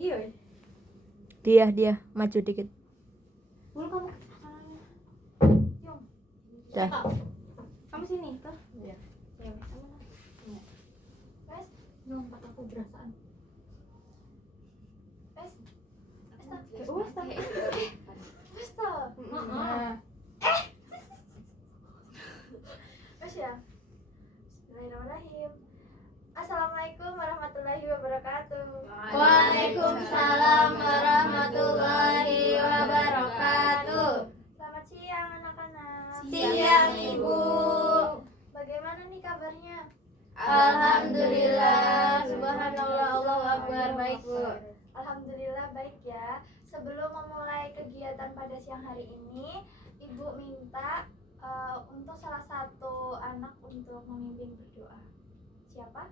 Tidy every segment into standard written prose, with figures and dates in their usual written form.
dia. Dia maju dikit. Bulu kamu. Yong. Dah. Kamu sini tuh. Iya. Ya, kamu. Iya. Wes, Yong aku berasaan. Wes. Wes tak. Wes tak. Heeh. Wes ya. Bismillahirrahmanirrahim. Assalamualaikum warahmatullahi wabarakatuh. Waalaikumsalam warahmatullahi wabarakatuh. Selamat siang anak-anak. Siang Ibu. Bagaimana nih kabarnya? Alhamdulillah, subhanallah, Allahu akbar, baik Bu. Alhamdulillah baik ya. Sebelum memulai kegiatan pada siang hari ini, Ibu minta untuk salah satu anak untuk memimpin berdoa. Siapa?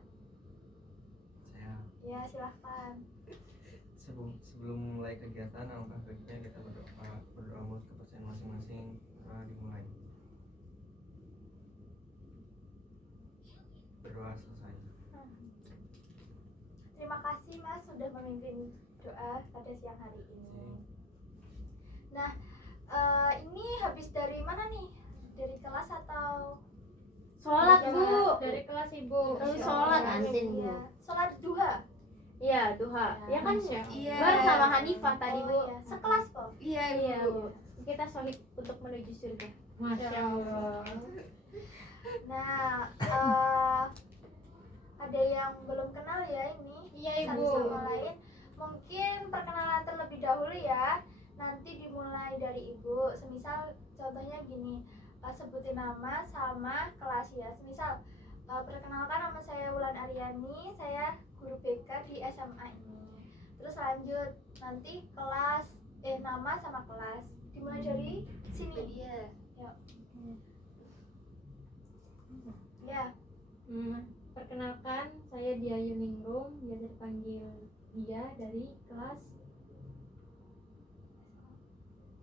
Saya. Ya, silahkan. Sebelum mulai kegiatan, alangkah baiknya kita berdoa menurut kepercayaan masing-masing. Dimulai. Berdoa selesai. Terima kasih Mas sudah memimpin doa pada siang hari ini. Nah, ini habis dari mana nih? Dari kelas atau Sholat Bu. Dari kelas Ibu. Kami sholat antin Bu. ya, sholat duha? Iya, duha. Ya kan? Iya. Bareng sama Hanifah tadi Bu. Iya. Sekelas kok. Iya Bu. Kita sholat untuk menuju surga. Masya Allah. Nah, ada yang belum kenal ya ini Iya satu Ibu. sama lain. Mungkin perkenalan terlebih dahulu ya. Nanti dimulai dari Ibu. Semisal contohnya gini, sebutin nama sama kelas ya. Semisal perkenalkan, nama saya Wulan Aryani, saya guru BK di SMA ini. Terus lanjut nanti kelas nama sama kelas. Dimulai dari sini. Iya. Yuk. Ya. Perkenalkan, saya Dia Yuningrum, biasa dipanggil Dia, dari kelas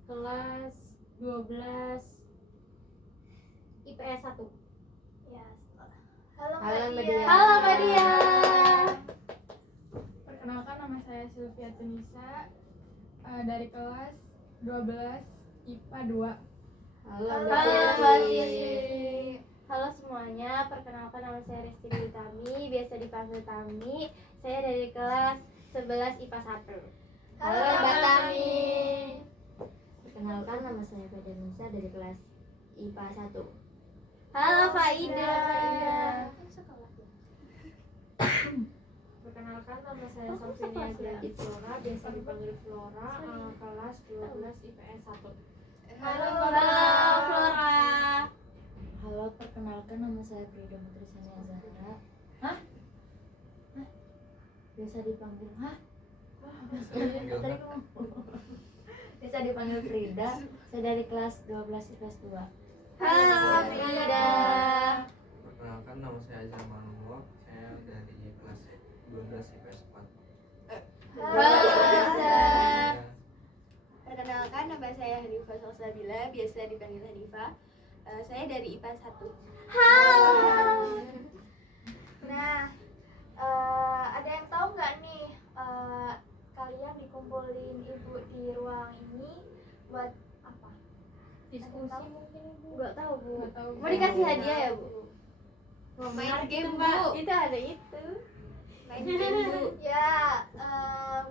12 IPS 1. Ya. Halo Halo, Mbak Mbak Dia. Dia. Halo, Mbak Dia. Perkenalkan, nama saya Sylvia Tunisa, dari kelas 12 IPA 2. Halo, Halo, Mbak Mbak Dia. Dia. Halo semuanya, perkenalkan nama saya Resti Dewi Tami, biasa dipanggil Tami. Saya dari kelas 11 IPA 1. Halo, Mbak Mbak Tami. Perkenalkan, nama saya Feda Nisa dari kelas IPA 1. Halo Faida. Perkenalkan, nama saya Sofia Granit Flora, biasa dipanggil Flora, kelas 12 IPS 1. Halo, Halo Flora. Halo, perkenalkan nama saya Frida Nutrisania Zahra. Hah? Biasa dipanggil Tadi kamu bisa dipanggil Frida. Saya dari kelas 12 IPS 2. Halo Frida. Perkenalkan, nama saya Azhar Manullah. Saya dari kelas 12 IPS 4. Halo Azhar. Perkenalkan, nama saya Hanifah Salsabila, biasa dipanggil Hanifah. Saya dari IPA 1. Halo. Nah, ada yang tahu nggak nih kalian dikumpulin Ibu di ruang ini buat apa? Diskusi mungkin Ibu. Enggak tahu Bu. Nggak tahu. Mau dikasih hadiah ya Bu? Main game, Mbak. Itu ada itu. Main game, Bu. Ya,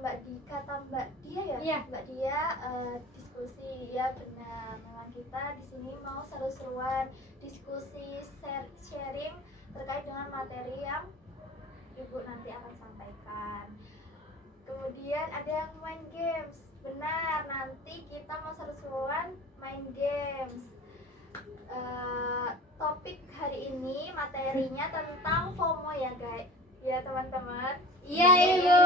Mbak Dika atau Mbak Dia ya? Iya. Mbak Dia diskusi, ya benar. Memang kita di sini mau seru-seruan diskusi, sharing terkait dengan materi yang Ibu nanti akan sampaikan. Kemudian ada yang main games. Benar, nanti kita mau seru-seruan main games. Topik hari ini materinya tentang FOMO ya guys, ya teman-teman. Iya Ibu.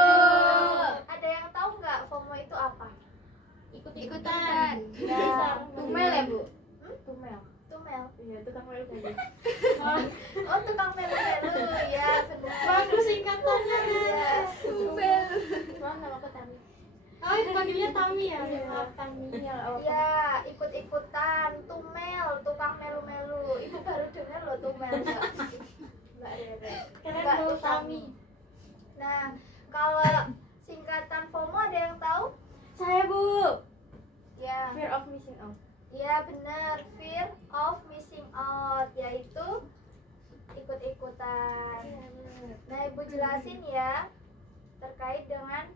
Ada yang tahu nggak FOMO itu apa? Ikutan. Ya, Tumel ya Bu? Tumel. Tumel. Iya, tukang melu tadi. Oh, tukang melu-melu, ya benar. Bagus singkatannya. Ya. Tumel. Maaf, nama aku Tami. Oh, dipanggilnya Tami ya? Maaf Tami. Iya, apa? Ya, ikut-ikutan, tumel, tukang melu-melu. Ibu baru dengar loh tumel. Mbak Rere. Keren Mbak Bu Utami. Tami. Nah, kalau singkatan FOMO ada yang tahu? Saya, Bu. Ya. Fear of missing out. Ya benar, fear of missing out, yaitu ikut-ikutan. Nah, Ibu jelasin ya terkait dengan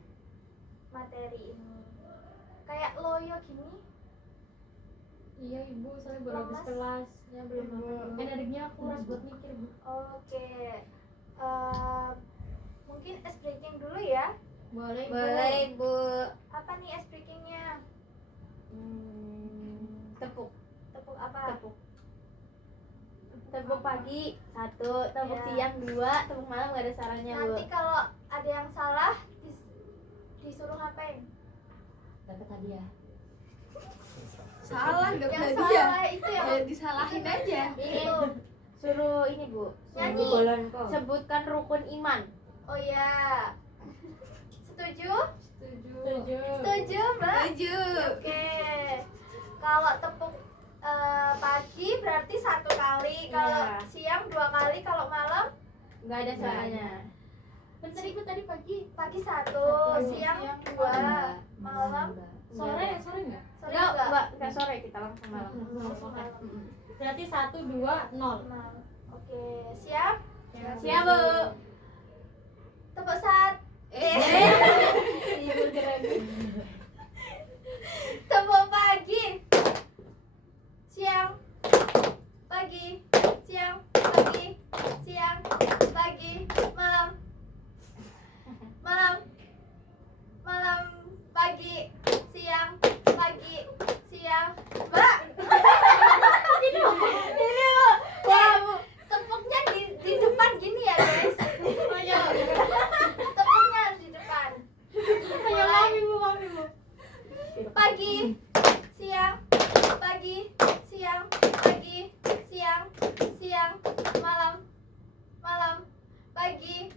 materi ini. Kayak loyo gini. Iya ibu, soalnya baru habis Lemas. kelas ya belum makan. Energinya kuras buat mikir bu. Oke. Mungkin ice breaking dulu ya. Boleh ibu. Boleh, Bu. Apa nih ice breakingnya? Tepuk. Tepuk apa? Tepuk pagi 1, tepuk Ya. siang 2, tepuk malam nggak ada sarannya, Bu. Nanti kalau ada yang salah disuruh ngapain? Dapat hadiah. Salah dong Yang tadi ya. salah itu yang Disalahin aja. Ini suruh ini, Bu. nyanyi. Bolon kok. Sebutkan rukun iman. Oh ya. Setuju? Setuju. Setuju, Mbak? Setuju. Oke. Kalau tepuk pagi berarti 1 kali, kalau Iya. siang 2 kali, kalau malam Nggak ada sarannya. Bentar ibu tadi pagi. pagi 1, siang siang 2, malam Sore enggak? sore Enggak sore, kita langsung malam. Langsung malam. Berarti 1, 2, 0. Nah, oke, siap? Siap, Bu. Tepuk saat. Ibu keren. Tepuk pagi. Siang. Pagi. Siang. Pagi. Siang. Pagi. Malam. Malam. Malam. Pagi. Siang. Pagi. Siang. Mbak. Ini Bu. Wah, Bu. Tepuknya di depan gini ya, guys. Tepuknya harus di depan. Mulai. Pagi, siang, pagi, siang, pagi, siang, siang, malam, malam, pagi,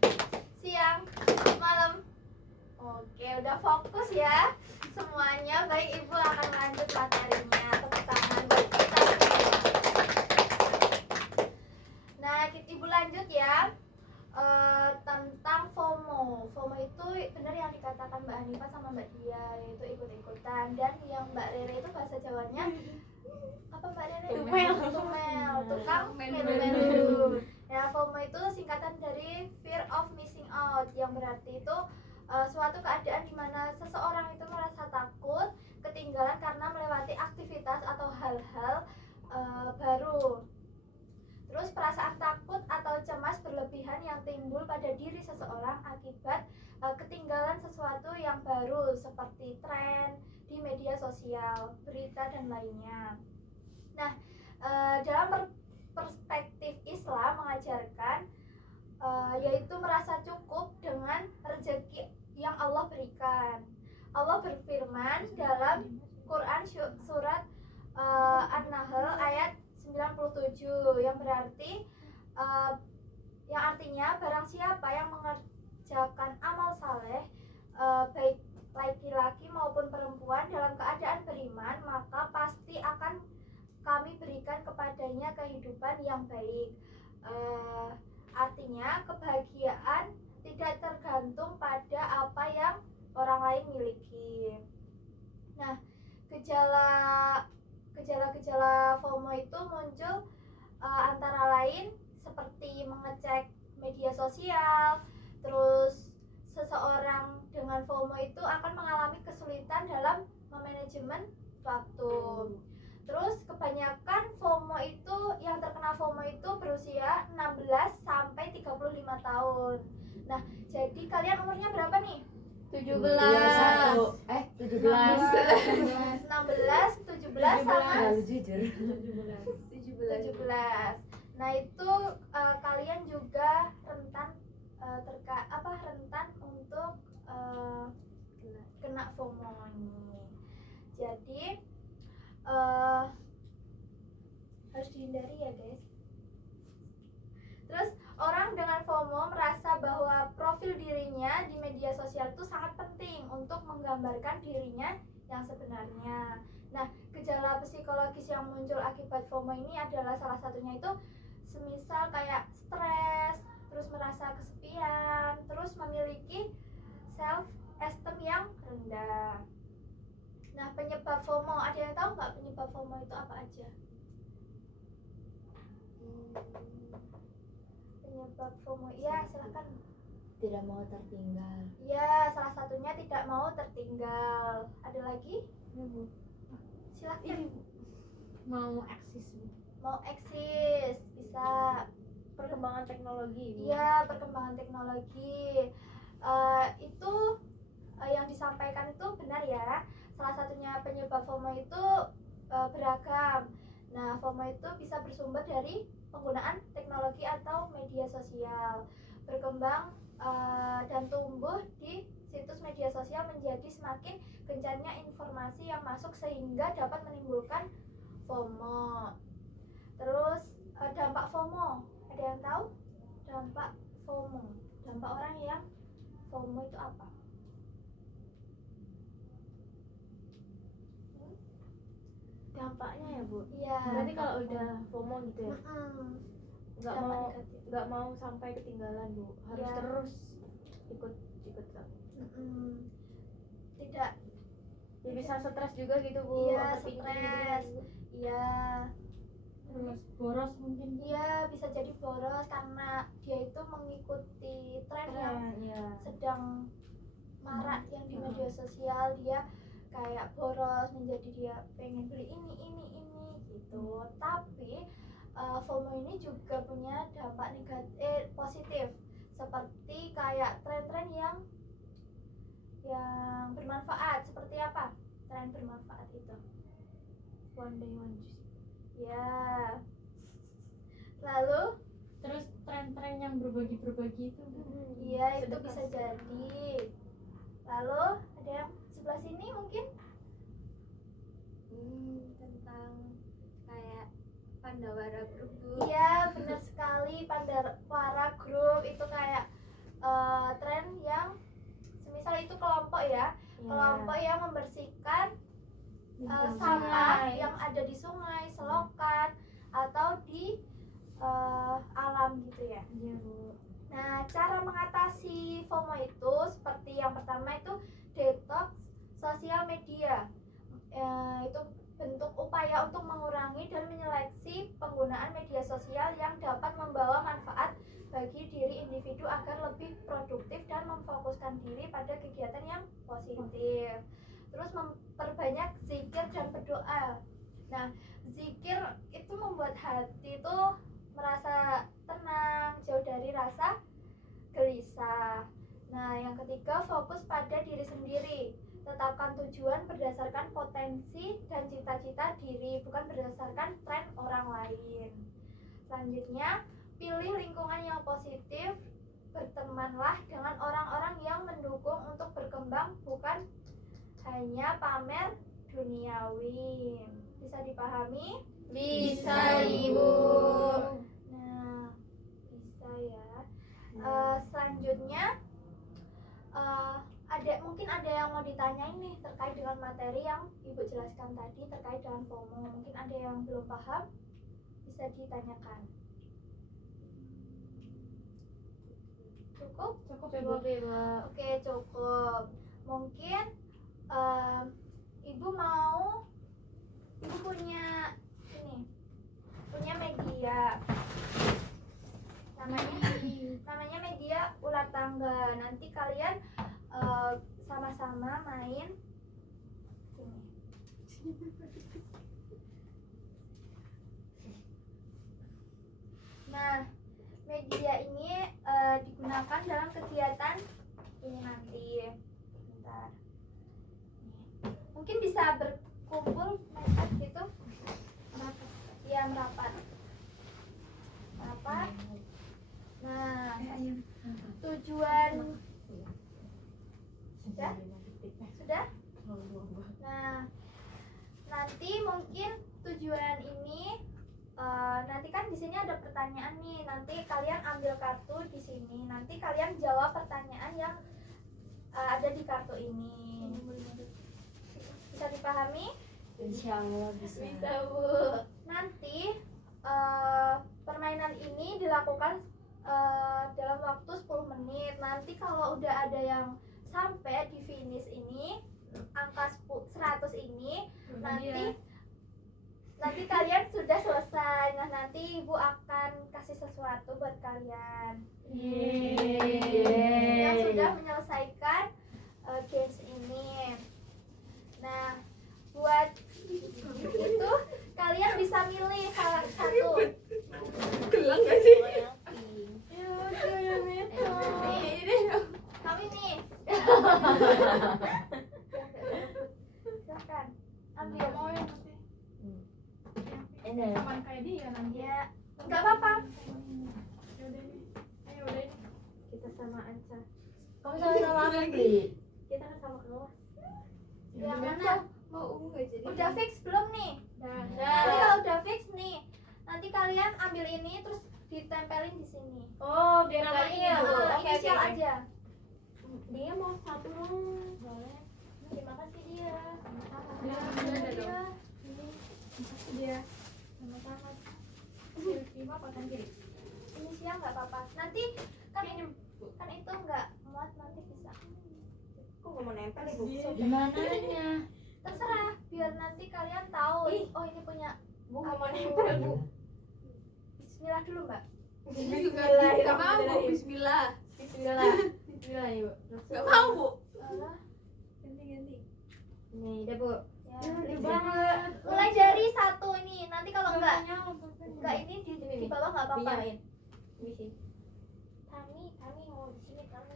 siang, malam. Oke, udah fokus ya semuanya. Baik, Ibu akan lanjut materinya. Tepuk tangan buat kita. Nah, Ibu lanjut ya. Tentang FOMO. FOMO itu benar yang dikatakan Mbak Hanifah sama Mbak Dia, yaitu ikut-ikutan. Dan yang Mbak Rere itu bahasa Jawanya apa Mbak Rere? Tumel, tukang melu-melu. Ya, FOMO itu singkatan dari fear of missing out, yang berarti itu suatu keadaan di mana seseorang itu merasa takut ketinggalan karena melewati aktivitas atau hal-hal baru. Terus perasaan takut atau cemas berlebihan yang timbul pada diri seseorang akibat ketinggalan sesuatu yang baru seperti tren di media sosial, berita dan lainnya. Nah, dalam perspektif Islam mengajarkan yaitu merasa cukup dengan rezeki yang Allah berikan. Allah berfirman dalam Quran surat An-Nahl ayat 97 yang berarti yang artinya barang siapa yang mengerjakan amal saleh baik laki-laki maupun perempuan dalam keadaan beriman, maka pasti akan kami berikan kepadanya kehidupan yang baik. Artinya kebahagiaan tidak tergantung pada apa yang orang lain miliki. Nah, gejala-gejala FOMO itu muncul antara lain seperti mengecek media sosial. Terus seseorang dengan FOMO itu akan mengalami kesulitan dalam memanajemen waktu. Terus kebanyakan FOMO itu yang terkena FOMO itu berusia 16 sampai 35 tahun. Nah, jadi kalian umurnya berapa nih? 17. 17. 16, 17 sama Terlalu jujur. 17. Nah, itu kalian juga rentan rentan untuk kena FOMO ini. Jadi harus dihindari ya, guys. Terus orang dengan FOMO merasa bahwa profil dirinya di media sosial itu sangat penting untuk menggambarkan dirinya yang sebenarnya. Nah, gejala psikologis yang muncul akibat FOMO ini adalah salah satunya itu semisal kayak stres, terus merasa kesepian, terus memiliki self esteem yang rendah. Nah, penyebab FOMO, ada yang tahu nggak penyebab FOMO itu apa aja? Penyebab FOMO, ya silakan. Tidak mau tertinggal. Ya, salah satunya tidak mau tertinggal. Ada lagi? Silakan. Mau eksis. Mau eksis, bisa. Perkembangan teknologi. Iya, perkembangan teknologi. Itu yang disampaikan itu benar ya. Salah satunya penyebab FOMO itu beragam. Nah, FOMO itu bisa bersumber dari penggunaan teknologi atau media sosial. Berkembang dan tumbuh di situs media sosial menjadi semakin gencarnya informasi yang masuk sehingga dapat menimbulkan FOMO. Terus dampak FOMO, ada yang tahu? Dampak FOMO, dampak orang yang FOMO itu apa? Dampaknya ya Bu. Iya. Berarti kalau udah FOMO gitu ya, nggak Dampak mau negatif. nggak mau sampai ketinggalan Bu. Harus Iya. terus ikut Tidak. Ya bisa stres juga gitu Bu. Iya, overthinking gitu stres. kan, Bu. Iya. Terus boros mungkin. Iya, bisa jadi boros karena dia itu mengikuti tren yang Iya. sedang marak yang di media sosial. Dia kayak boros, menjadi dia pengen beli ini gitu. Tapi FOMO ini juga punya dampak negatif positif, seperti kayak tren-tren yang bermanfaat. Seperti apa tren bermanfaat itu? One day one juice. Ya. Lalu Terus tren-tren yang berbagi-berbagi itu. iya, itu Sedekah. bisa jadi. Lalu ada yang sebelah sini mungkin? Tentang kayak Pandawara Group, Bu. Iya, benar sekali. Pandawara Group itu kayak tren yang semisal itu kelompok ya, kelompok yang membersihkan sampah yang ada di sungai, selokan, atau di alam gitu ya. Iya Bu. Nah, cara mengatasi FOMO itu seperti yang pertama itu detox sosial media. Itu bentuk upaya untuk mengurangi dan menyeleksi penggunaan media sosial yang dapat membawa manfaat bagi diri individu agar lebih produktif dan memfokuskan diri pada kegiatan yang positif. Terus memperbanyak zikir dan berdoa. Nah, zikir itu membuat hati itu merasa tenang, jauh dari rasa gelisah. Nah, yang ketiga, fokus pada diri sendiri. Tetapkan tujuan berdasarkan potensi dan cita-cita diri, bukan berdasarkan tren orang lain. Selanjutnya, pilih lingkungan yang positif. Bertemanlah dengan orang-orang yang mendukung untuk berkembang, bukan hanya pamer duniawi. Bisa dipahami? Bisa Ibu. Nah, bisa ya. Selanjutnya mungkin ada yang mau ditanyain nih terkait dengan materi yang Ibu jelaskan tadi terkait dengan FOMO. Mungkin ada yang belum paham, bisa ditanyakan. Cukup? Cukup Ibu. Oke, cukup. Mungkin Ibu punya media namanya media ulat tangga. Nanti kalian sama-sama main ini. Nah, media ini digunakan dalam kegiatan ini nanti. Bentar. Mungkin bisa berkumpul mepet gitu. Ya, merapat. Nah, tujuan sudah? Nah, nanti mungkin tujuan ini nanti kan di sini ada pertanyaan nih. Nanti kalian ambil kartu di sini. Nanti kalian jawab pertanyaan yang ada di kartu ini. Bisa dipahami? Insya Allah bisa. Bisa, Bu. Nanti permainan ini dilakukan dalam waktu 10 menit. Nanti kalau udah ada yang sampai di finish ini angka 100 ini nanti kalian sudah selesai. Nah, nanti ibu akan kasih sesuatu buat kalian yang sudah menyelesaikan games ini. Nah, buat itu kalian bisa milih salah satu. Gelang gak sih? Kami nih. Silakan ambil. Mau yang nanti Ini cuman kayak dia nanti. Ya, nggak apa-apa. Yaudah ini. Ayo udah ini. Kita samaan Ca. kamu sama aku beli. Kita kan sama kelas. Yang mana? Mau ungu gak jadi? Udah fix belum nih? Nanti kalau udah fix nih, nanti kalian ambil ini terus ditempelin di sini. Oh, biar namanya. Inisial aja. Dia mau satu dong. Boleh. Terima kasih dia. Dia. Makasih Dia. Sama-sama. Lima apa kan kiri? Inisial nggak apa-apa. Nanti kan itu nggak muat, nanti bisa. Kok gak mau nempel ibu? Gimananya? Terserah, biar nanti kalian tahu. Oh, ini punya Bu nggak mau aku. nempel Bu. Bismillah dulu, Mbak. Gak mau bu, bismillah. Bismillah. Bismillah Ibu. Gak mau bu. Alah, Ganti. Nih, udah Bu. ya. Lucu banget. Mulai dari satu ini. Nanti kalau nggak ini di bawah nggak apa-apa. Pinjamin. Ini sih. Kami mau di sini kami.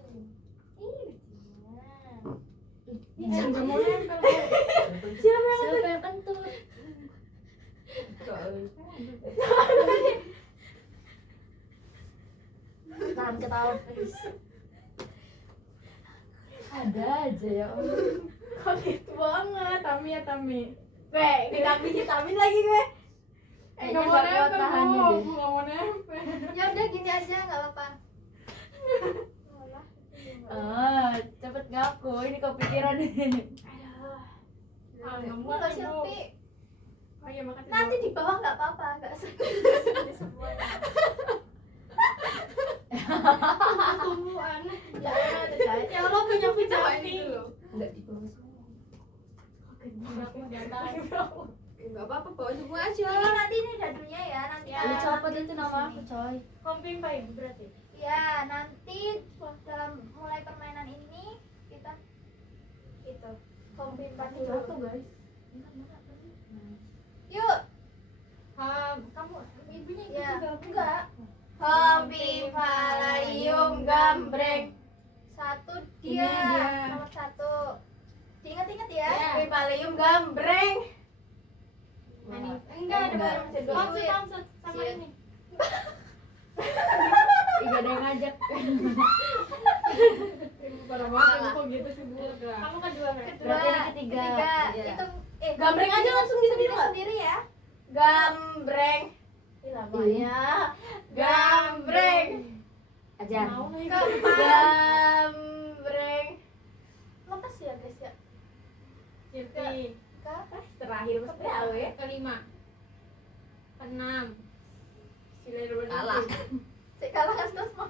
Ih, lucunya. Nggak mau nempel. Siapa yang kentut? Tahan ketawa, please. Ada aja ya Allah. Kaget banget. Tami ya Tami. Ditamin lagi gue. Nggak mau nempel tahan bu. deh. Nggak mau nempel. Ya udah gini aja nggak apa-apa. Alah, Cepet ngaku, ini kepikiran nih. Ah, nggak ini mau loh Ibu. Silpi. Oh iya makasih. Nanti Bu. di bawah nggak apa-apa, nggak sedih semuanya. Tumbuhan. Ya Allah punya Ini dulu. Enggak di bawah semua. Gak apa-apa, bawa semua aja. Ini nanti ini dadunya ya, nanti Ya. Lu kalian copot ambil itu di nama sini. aku coy. Komping Pak Ibu berarti. Ya, nanti dalam mulai permainan ini kita itu kombinkan dulu. guys. Yuk, Kamu ibunya ikut ya juga. enggak. Hobi Palarium Gambreng. Satu Ini dia, dia. nomor satu. Diingat-ingat ya. Hobi Palarium Gambreng. Enggak, ada baru masih dua. Maksud, Maksud sama Sweet. ini. Iya ada yang ngajak. Parah banget kok gitu sih Bu. Kamu kedua kan? Kedua, Berarti ini ketiga. Iya. Hitung, Gambreng aja langsung gitu sendiri nggak? sendiri ya. Gambreng. Iya. Gambreng. Ajar. Mau nih. Keempat. Gambreng. Lepas ya guys ya. Silpi. Terakhir mesti awe. Kelima. Keenam. Kalah. Saya kalah kan Cosmo.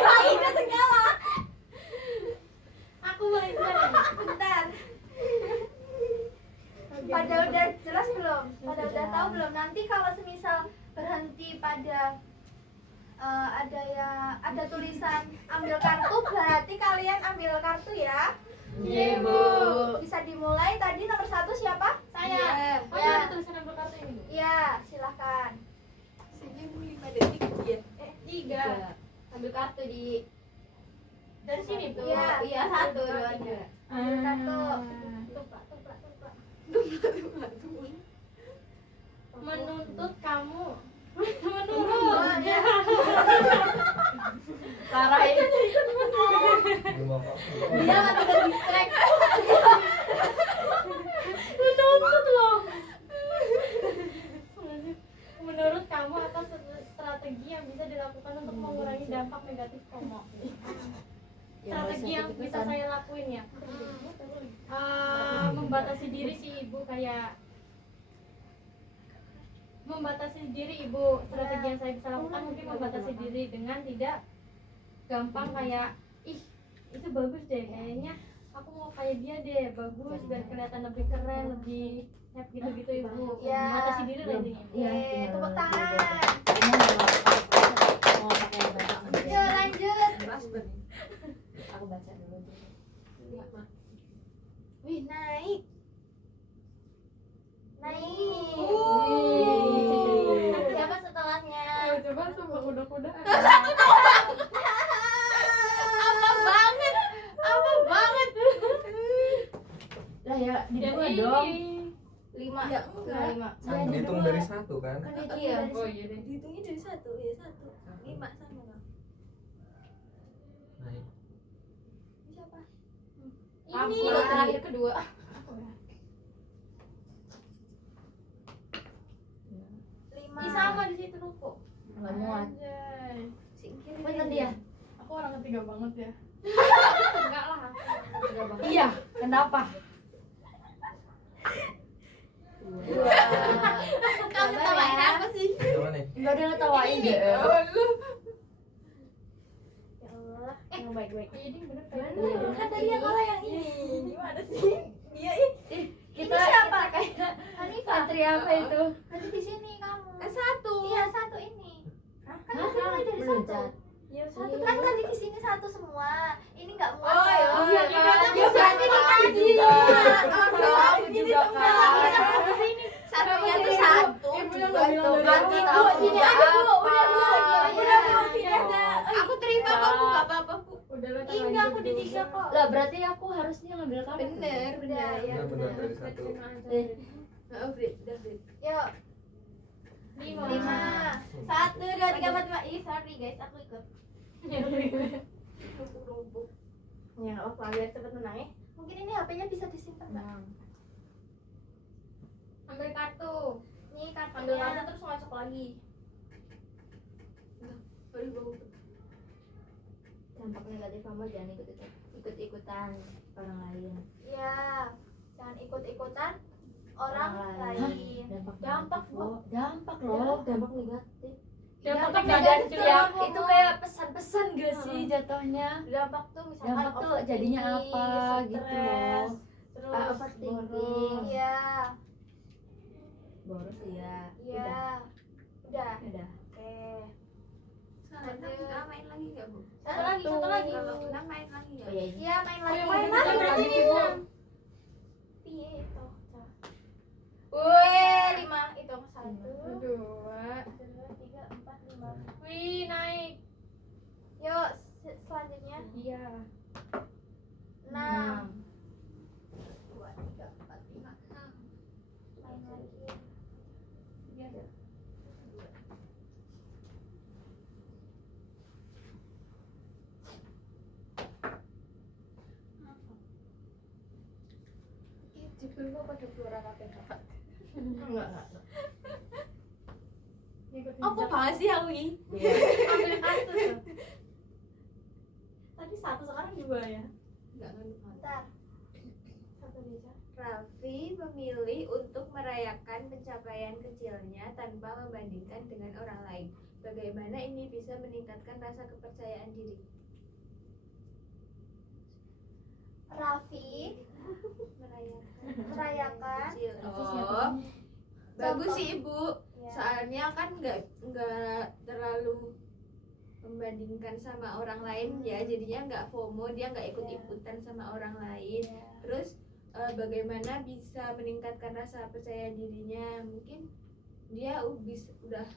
Lainnya segala. Aku boleh bilang. Bentar. Pada udah jelas belum? Pada udah tahu belum? Nanti kalau semisal berhenti pada ada tulisan ambil kartu, berarti kalian ambil kartu ya. Iya Bu. Bisa dimulai. Tadi nomor satu siapa? Saya. Oh Ya. iya ada tulisan ambil kartu ini Bu. Iya, silakan. Senyum 5 detik ya. 3. Ambil kartu di Dari sini Bu. Iya. Iya satu dua tiga. Ambil kartu. Tuplak. Menuntut kamu. Oh, ya. Parah ini. Belum apa-apa. Dia nggak bisa distract. Menuntut loh. Menurut kamu apa strategi yang bisa dilakukan untuk mengurangi dampak negatif FOMO? Strategi yang bisa saya lakuin ya. Membatasi diri sih Ibu, kayak membatasi diri Ibu. Strategi yang saya bisa lakukan mungkin membatasi diri dengan tidak gampang kayak itu bagus deh kayaknya. Aku mau kayak dia deh, bagus biar kelihatan lebih keren, lebih gitu-gitu ibu. Ya. Mengatasi diri lah intinya. Iya, Yeay, tinggal tepuk dua-duanya. tangan. Ini mau pakai bahasa Inggris. Yuk lanjut. Aku baca dulu. Wih, naik. Naik. Siapa setelahnya? Ayo coba coba kuda-kuda. Apa banget? Lah ya, di Yang dua ini. dong. 5. Ya, enggak. 5. Kan dihitung dari 1 kan? Kan itu Iya. dari Oh iya deh. Dihitungnya dari 1, ya 1. 5 sama kan. Naik. Siapa? Ini lo terakhir kedua. Lima. Ih sama di situ ruko. nggak muat. Anjay. Singkir. Bener dia. Aku orang ketiga banget ya. Enggak lah. Iya, kenapa? Kamu ketawain apa sih? Coba nih. Enggak ada ngetawain deh. Ya Allah, yang baik-baik. Ini bener Iya, kan? kan tadi yang kalau yang ini. Gimana sih? Iya, ih. Kita siapa? kayak Hanifah. antri apa itu? Nanti di sini kamu. Kan 1. Iya, satu ini. Kan Hah? kita mulai dari satu. Meloncat. Ya Satu kan tadi di sini satu semua. Ini nggak muat. Oh, ya. kan? Iya kan? Ya berarti dikaji. Aku juga kan. Satunya tuh 1. Ibunya nggak bilang dari Berarti awal. tahu Sini juga aja, Bu. apa. Udah, Bu. Udah, Bu. Sini aja. Aku terima kok, Bu, enggak apa-apa, Bu. Udah lah. Ih, enggak, aku di 3 kok. Lah berarti aku harusnya ngambil kamu. Bener, bener. Ya, Benar dari 1. Oh, Frit, udah Frit. Yuk, 5. 5. 1, 2, 3, 4, 5. Ih, sorry guys, aku ikut. Rumpuk-rumpuk. Ya nggak apa-apa, biar cepet menang ya. Mungkin ini HP-nya bisa disimpan, Mbak. Ambil kartu. Nih Ambil kartunya. kartu terus masuk lagi. Aduh, bau. Dampak negatif kamu jangan ikut-ikutan orang lain. Ya, jangan ikut-ikutan orang lain. Dampak loh. Dampak loh. Dampak negatif. Dampak Dampak negatif. negatif. Itu kayak pesan-pesan gak sih jatuhnya? Dampak tuh misalkan Dampak tuh jadinya apa gitu loh. Terus Overthinking. Iya, Boros ya. iya. Udah. Udah. Oke. Sekarang kita main lagi enggak, Bu? satu lagi. Kalau menang main lagi ya? Oh ya ini. Iya, main lagi. Main lagi sih, Bu. Piye itu? Wih, 5 itu 1. 2. 2, 3, 4, 5. Wih, naik. Yuk, selanjutnya Iya. 6. 2, 3, 4, 5, 6. Main lagi. Iya. Jebul kok pada suara kabeh kakak. Enggak. Apa bahas sih aku ini? Ambil kartu tuh. Tadi 1, sekarang 2 ya. Enggak ngerti. Bentar. Satu bisa. Raffi memilih untuk merayakan pencapaian kecilnya tanpa membandingkan dengan orang lain. Bagaimana ini bisa meningkatkan rasa kepercayaan diri? Raffi merayakan. Kecil. Raffi siapa? Oh, bagus sih Ibu. Ya. Soalnya kan nggak terlalu membandingkan sama orang lain ya, jadinya nggak FOMO, dia nggak ikut-ikutan sama orang lain. Ya. Terus bagaimana bisa meningkatkan rasa percaya dirinya? Mungkin dia udah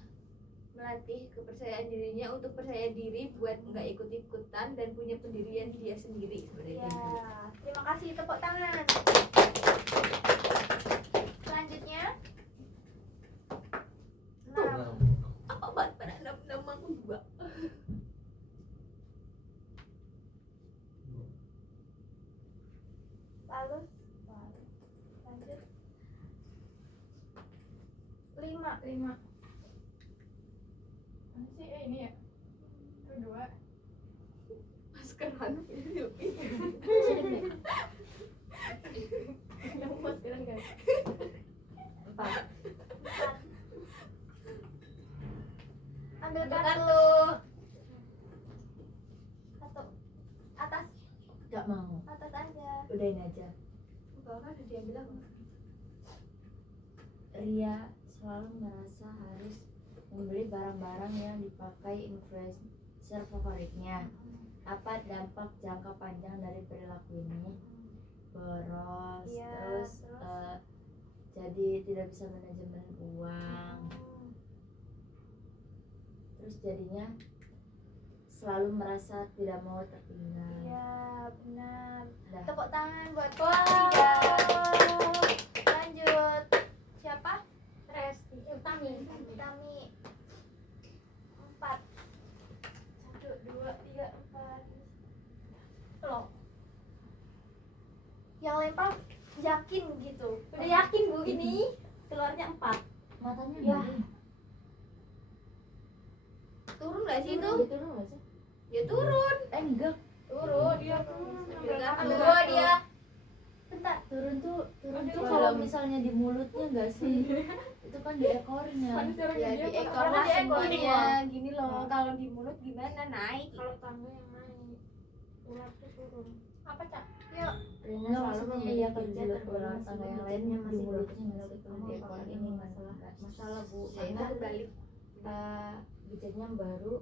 melatih kepercayaan dirinya untuk percaya diri buat nggak ikut-ikutan dan punya pendirian dia sendiri seperti Ya. itu. Terima kasih, tepuk tangan. Selanjutnya 6. Apa banget pada namaku juga? Lalu lanjut 5. 5. Mana sih? Ini ya. Kedua. Maskeran Yang maskeran guys. 4. Ambil Ambil kartu. kartu. Satu. Atas. aja. Bahkan ada dia bilang Ria selalu merasa harus membeli barang-barang yang dipakai influencer favoritnya. Apa dampak jangka panjang dari perilaku ini? Boros, Iya, terus jadi tidak bisa manajemen uang, terus jadinya selalu merasa tidak mau tertinggal. Iya, benar. Dah. Tepuk tangan buat Wow. tiga. Lanjut. Siapa? Resti, Utami. Utami. 4. 1, 2, 3, 4. Loh, Yang lempar yakin gitu. udah yakin Bu ini keluarnya 4. Matanya Ya. miring. turun nggak sih itu? Gitu loh nggak sih? Ya turun. Enggak, Turun. Dia Ambil kartu. Dua dia. Bentar. turun tuh Aduh, kalau misalnya di mulutnya nggak sih? Itu kan di ekornya. manusia Ya dia di ekor Karena lah di ekor. semuanya gini loh. Kalau di mulut gimana naik? kalau tangga yang naik, ular tuh turun. Apa, Cak? Yuk. Rina Nggak, selalu maksudnya memiliki iya, kerja kerja tergolong terbang tangga yang sama lainnya masih di mulutnya bagus. nggak ketemu di ekor Kamu ini masalah. masalah Bu. Ya itu kebalik. Bijaknya baru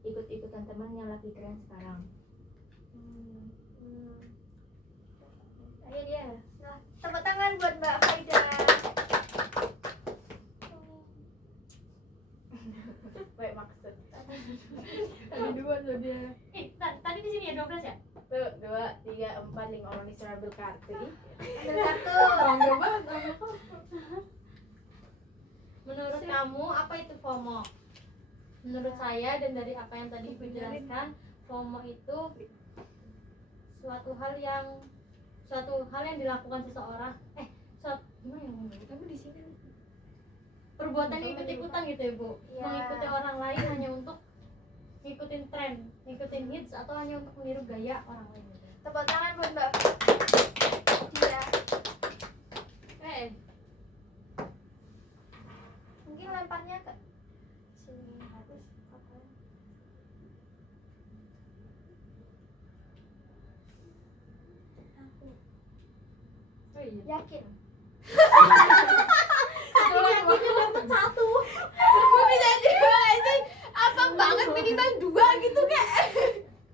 ikut-ikutan teman yang lagi keren sekarang. Ayo dia. Nah, tepuk tangan buat Mbak Faida. Baik maksud. Ada dua tuh dia. Tadi di sini ya 12 ya? Tuh, 2, 3, 4, 5 orang disuruh ambil kartu. Ambil kartu. Bangga banget. Menurut kamu apa itu FOMO? Menurut saya dan dari apa yang tadi aku jelaskan, FOMO itu suatu hal yang dilakukan seseorang. Gimana ya ngomongnya? Kamu di sini. Perbuatan yang ikut-ikutan gitu ya Bu, Iya. mengikuti orang lain hanya untuk ngikutin tren, ngikutin hits atau hanya untuk meniru gaya orang lain gitu. Tepuk tangan buat Mbak dia. Mungkin lemparnya ke sini harus apa? Aku Oh iya. yakin. Gue bisa dua aja. Apa banget minimal 2 gitu kayak.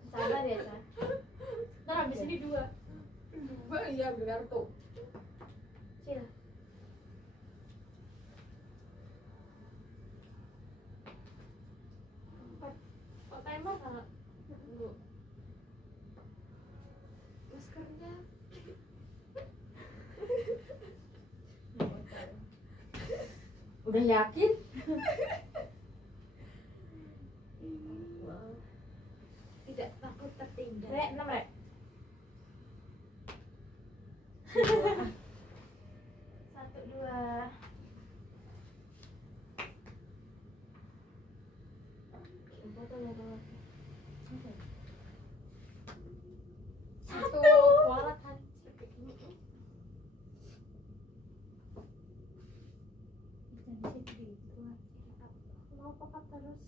Sabar ya, Sa. Ntar habis ini 2. Gue iya ambil kartu. Cil. Kok timer salah? Maskernya. Udah yakin? Tidak takut tertinggal. Rek, 6 Rek. Satu, dua. Satu. Kualat kan. Mau papa terus.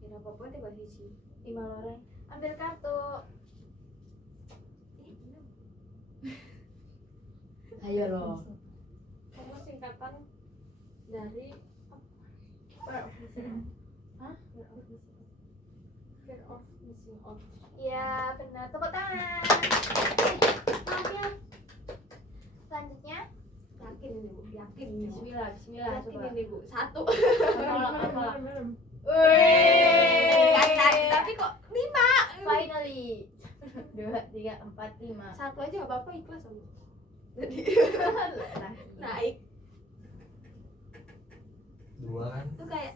Kira apa-apa deh bahas sih. 5 loreng. Ambil kartu. Ayo loh. Kamu singkatan dari fear of missing out. Fear of missing out. Iya, benar. Tepuk tangan. Selanjutnya, Yakin ini Bu, yakin ini Bu. Bismillah, bismillah. Yakin Coba. ini Bu. 1. Tolak. Tapi kok 5? Finally. 2, 3, 4, 5. 1 aja gak apa-apa ikhlas Bu. Jadi Nah, naik. 2 kan? Itu kayak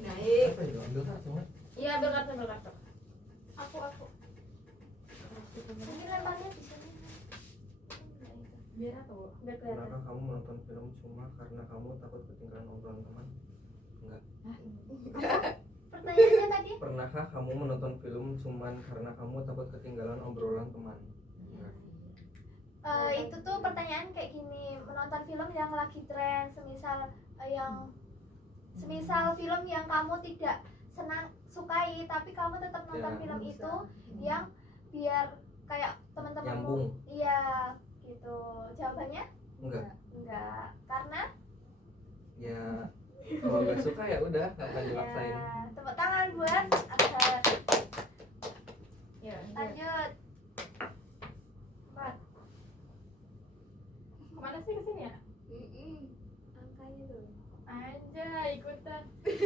naik. Apa ya? Ambil kartu kan? iya, ambil kartu. aku. Mungkin lemparnya di sini. Biar apa, Bu? Biar kelihatan. Pernahkah kamu menonton film cuma karena kamu takut ketinggalan obrolan teman? Enggak. Pertanyaannya tadi, Pernahkah kamu menonton film cuman karena kamu takut ketinggalan obrolan teman? Enggak. itu tuh pertanyaan kayak gini, menonton film yang lagi tren, semisal film yang kamu tidak sukai, tapi kamu tetap nonton Ya. film itu yang biar kayak teman-temanmu Nyambung. iya gitu. Jawabannya Enggak. karena Ya kalau nggak suka ya udah, nggak akan dipaksain. ya, tepuk tangan buat Arhan. Ya, Lanjut. Kemana sih kesini ya? Angkanya tuh. Aja ikutan.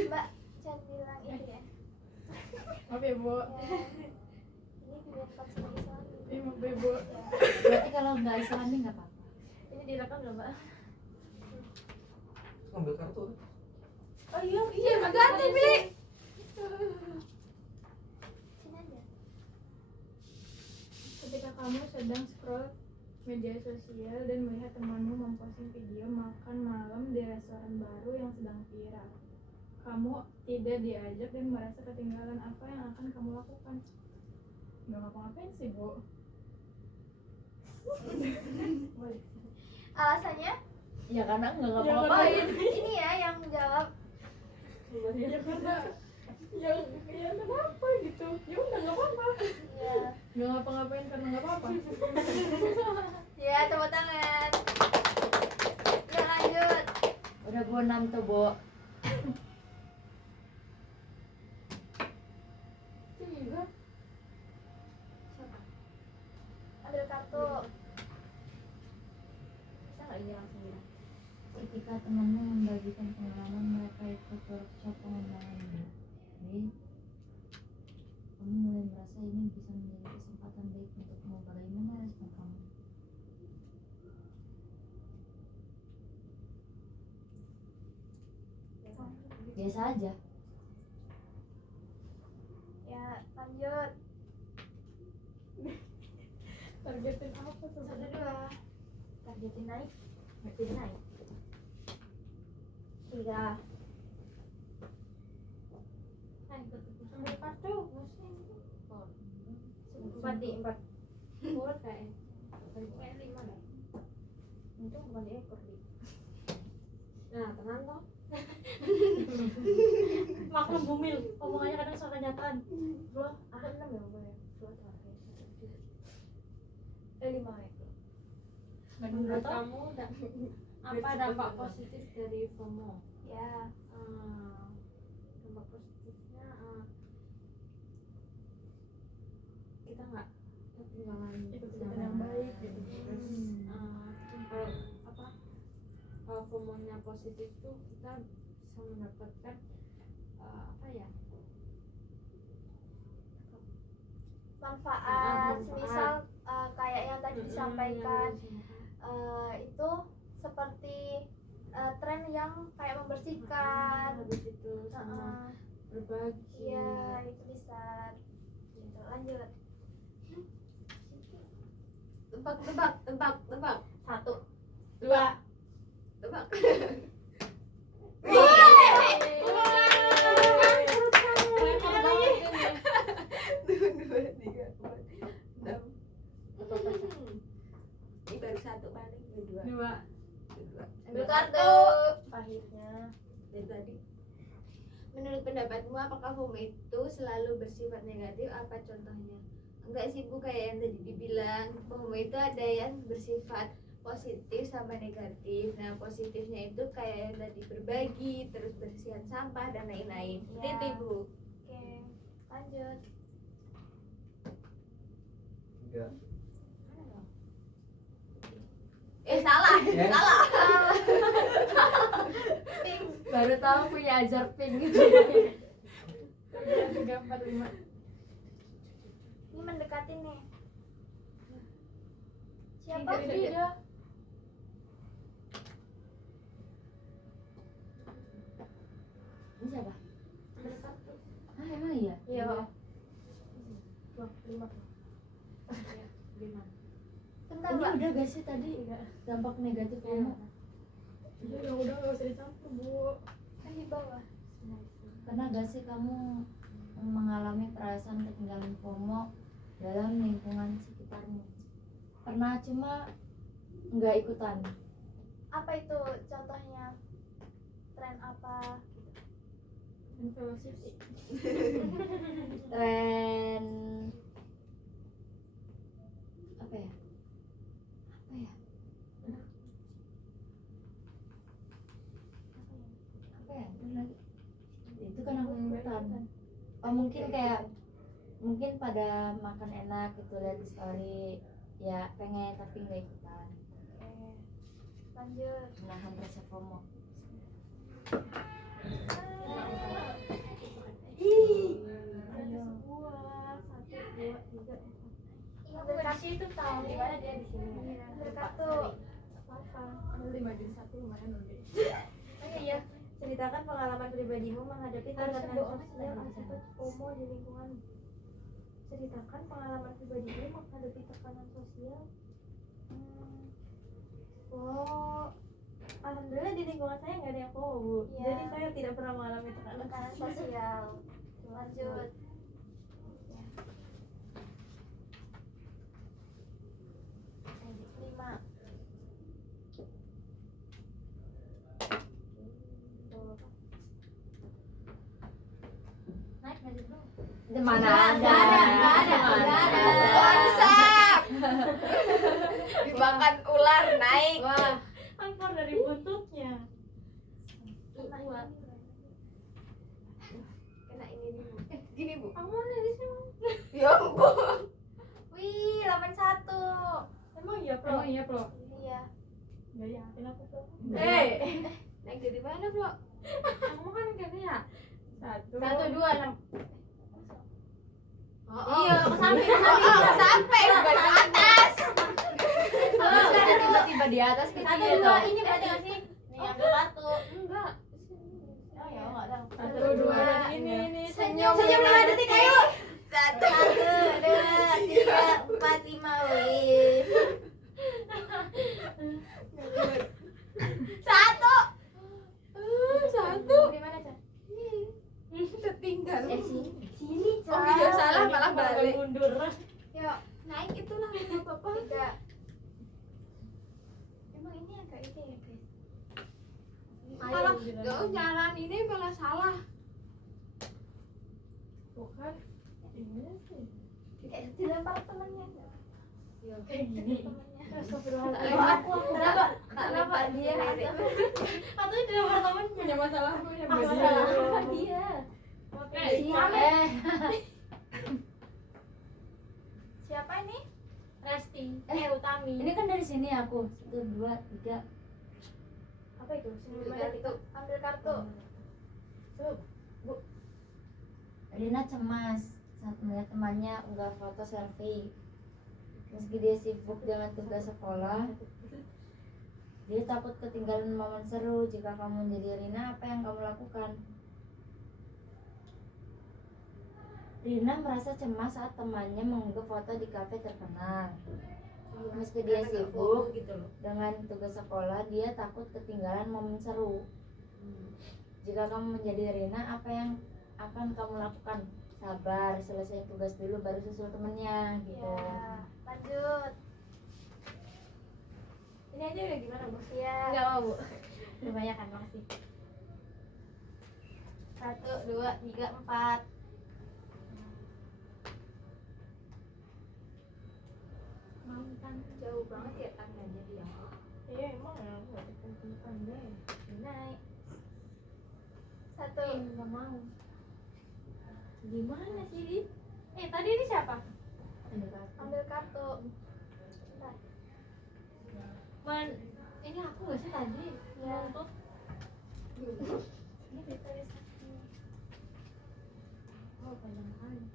Mbak jangan bilang ini ya. Maaf ya Bu. Ya. Ini pilihan vaksin Islami. Maaf ya Bu. Ya. berarti kalau nggak Islami nggak apa-apa. Ini direkam nggak Mbak? Ambil kartu. Oh iya. Iya, kartu beli. Sini aja. Ketika kamu sedang scroll media sosial dan melihat temanmu memposting video makan malam di restoran baru yang sedang viral, kamu tidak diajak dan merasa ketinggalan, apa yang akan kamu lakukan? Nggak ngapa-ngapain sih Bu. Alasannya Ya karena nggak Ya, ngapa-ngapain. ini ya yang jawab. Ya karena yang kenapa gitu, ya udah nggak apa-apa. Ya. Nggak ngapa-ngapain karena nggak apa-apa. Ya, tepuk tangan. Ya, lanjut. Udah Bu 6 tuh Bu. Tiga. Ambil kartu. Bisa nggak ini langsung bilang? Ketika temanmu membagikan pengalaman mereka ikut workshop pengembangan diri, kamu mulai merasa ini bisa menjadi kesempatan baik untukmu. Bagaimana respon kamu? Biasa aja. Ya, lanjut. Targetin apa tuh? 1, 2. Targetin naik. Targetin naik. 3. Ambil kartu. 4 di 4. Buat kayak. Kayak 5 dah. Itu bukan di ekor di. Nah, tenang toh. Maklum bumil, omongannya kadang suka kenyataan. Aku 6 ya, boleh. 2 target. 5 ekor. Menurut kamu apa dampak positif dari FOMO? Ya, Dampak positifnya kita nggak ketinggalan Ikut-ikutan yang baik gitu. Terus kalau kalau FOMO-nya positif tuh kita bisa mendapatkan apa ya? manfaat. Manfaat. Semisal kayak yang tadi disampaikan, itu seperti tren yang kayak membersihkan. Habis itu sama berbagi. Iya, itu bisa. Gitu. Lanjut. Tebak. 1, 2. Tebak. Dua, tiga, 4, 6. Ini baru 1 paling, dua. 2. Ambil kartu. Akhirnya Dari tadi. Menurut pendapatmu, apakah FOMO itu selalu bersifat negatif? Apa contohnya? Enggak sih Bu, kayak yang tadi dibilang, FOMO itu ada yang bersifat positif sama negatif. Nah, positifnya itu kayak yang tadi berbagi, terus bersihan sampah dan lain-lain. Seperti Ya. itu Bu. Oke, lanjut. 3. Salah. Ya. Salah. Baru tahu punya ajar pink. 3, 4, 5. Ini mendekati nih. Siapa? Frida. Ini siapa? Emang iya? Iya. 5. 5. Bentar, Ini Mbak. udah gak sih tadi dampak negatif FOMO? Iya udah nggak usah dicampur Bu. Kan di bawah. Pernah gak sih kamu mengalami perasaan ketinggalan FOMO dalam lingkungan sekitarmu? Pernah, cuma nggak ikutan. Apa itu contohnya? Tren apa? Dan velocity. Tren apa ya bener lagi itu kan aku ikutan. Oh mungkin kayak mungkin pada makan enak gitu lihat di story ya pengen tapi nggak ikutan. Oke. Lanjut. Menahan rasa FOMO. Ada sebuah 1, 2, 3, 4. Ambil kartu itu tahu di mana dia di sini. Ambil kartu. Apa? Ambil 5 jadi 1 lumayan udah. Oh iya. Ceritakan pengalaman pribadimu menghadapi tekanan sosial akibat FOMO di lingkungan. Ceritakan pengalaman pribadimu menghadapi tekanan sosial. Oh, alhamdulillah di lingkungan saya nggak ada yang FOMO, Bu. Jadi saya tidak pernah mengalami tekanan sosial. Lanjut. Ya. 5. Naik aja dulu. Mana ada. Konsep. Dimakan ular naik. Wah, angkor dari buntutnya. Kena ini nih, Bu. Gini, Bu. Kamu mana di sini? Ya ampun. Wih, 81. Emang iya, Pro? Emang iya, Pro? Iya. Nggak yakin aku tuh. Naik dari mana, Bro? Kamu kan kayaknya 1, 1, 2, 6. Iya, ke samping, ke samping, bukan ke atas. Terus ada tiba-tiba di atas kayak 1, gitu. 2, ini berarti nggak sih? Nih, ambil kartu. Enggak. Oh ya, enggak tahu. 1, 2 ini. Senyum 5 detik, ayo. 1, 2, 3, 4, 5, wih. 1. Gimana, Cak? Tertinggal. Sini, Oh iya, salah malah balik. Mundur. Yuk, Naik itulah nggak apa-apa. 3. Emang ini agak ini ya, guys. Malah nggak jalan ini malah salah. Bukan. Ini sih. Kayak dilempar temannya. Kayak gini. Kenapa dia? Atau di nomor temennya. Punya masalah aku yang Masalah dia. Siapa ini? Resti. Utami. Ini kan dari sini aku. 1, 2, 3. Apa itu? Ambil kartu. Rina cemas saat melihat temannya unggah foto selfie. Meski dia sibuk dengan tugas sekolah, dia takut ketinggalan momen seru. Jika kamu menjadi Rina, apa yang kamu lakukan? Rina merasa cemas saat temannya mengunggah foto di kafe terkenal. Meski dia sibuk dengan tugas sekolah, dia takut ketinggalan momen seru. Jika kamu menjadi Rina, apa yang akan kamu lakukan? Sabar, selesai tugas dulu baru susul temennya gitu. Ya, lanjut. Ini aja udah gimana, Bu? Ya. Enggak mau, Bu. Lumayan kan, makasih. 1, 2, 3, 4. Mantan jauh banget ya tangannya dia. Iya, emang ya. Nggak ditentukan deh. Naik. 1. Enggak mau. Gimana sih, Di? Tadi ini siapa? Ambil kartu. Bentar. Ini aku nggak sih tadi? Ya. Nuntut. Ini ditulis. Oh, panjang kali.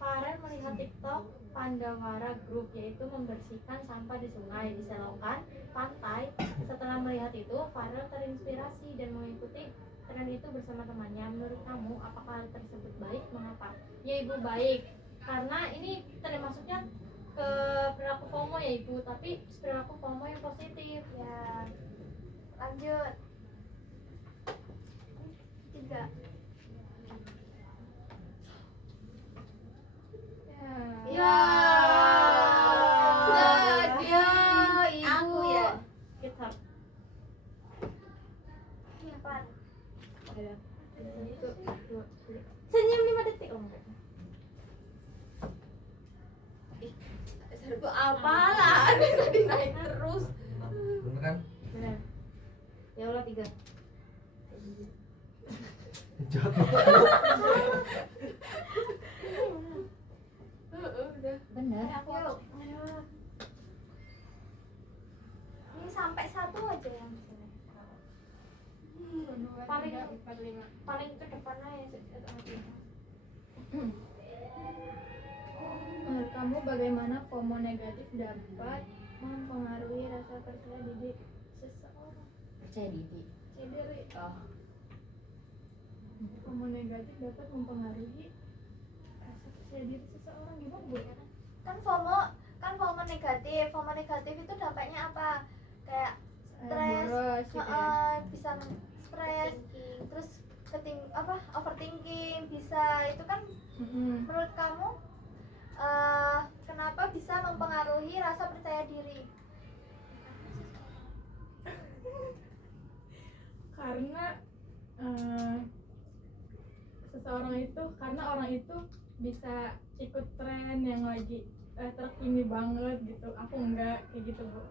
Farel melihat TikTok Pandawara Group, yaitu membersihkan sampah di sungai, di selokan, pantai. Setelah melihat itu, Farel terinspirasi dan mengikuti tren itu bersama temannya. Menurut kamu, apakah hal tersebut baik? Mengapa? Ya, Ibu, baik. Karena ini termasuknya ke perilaku FOMO ya, Ibu, tapi perilaku FOMO yang positif. Ya. Lanjut. 3. Ya. Sedih ibu. Aku Ya. Kita 4. senyum 5 detik. Oh, enggak. Serba Itu apalah tadi naik terus. Bener kan? Benar. Ya Allah 3. Jahat. Udah. Benar. Yuk. Ini sampai 1 aja yang bener. Paling ke depan aja. Menurut kamu bagaimana FOMO negatif dapat mempengaruhi rasa percaya diri seseorang? Percaya diri. FOMO negatif dapat mempengaruhi rasa percaya diri seseorang, gimana Bu? Kan FOMO negatif itu dampaknya apa? Kayak stres, Boros gitu ya. bisa stres, terus overthinking bisa. Itu kan menurut kamu kenapa bisa mempengaruhi rasa percaya diri? Karena karena orang itu bisa ikut tren yang lagi terkini banget gitu. Aku enggak kayak gitu Bu.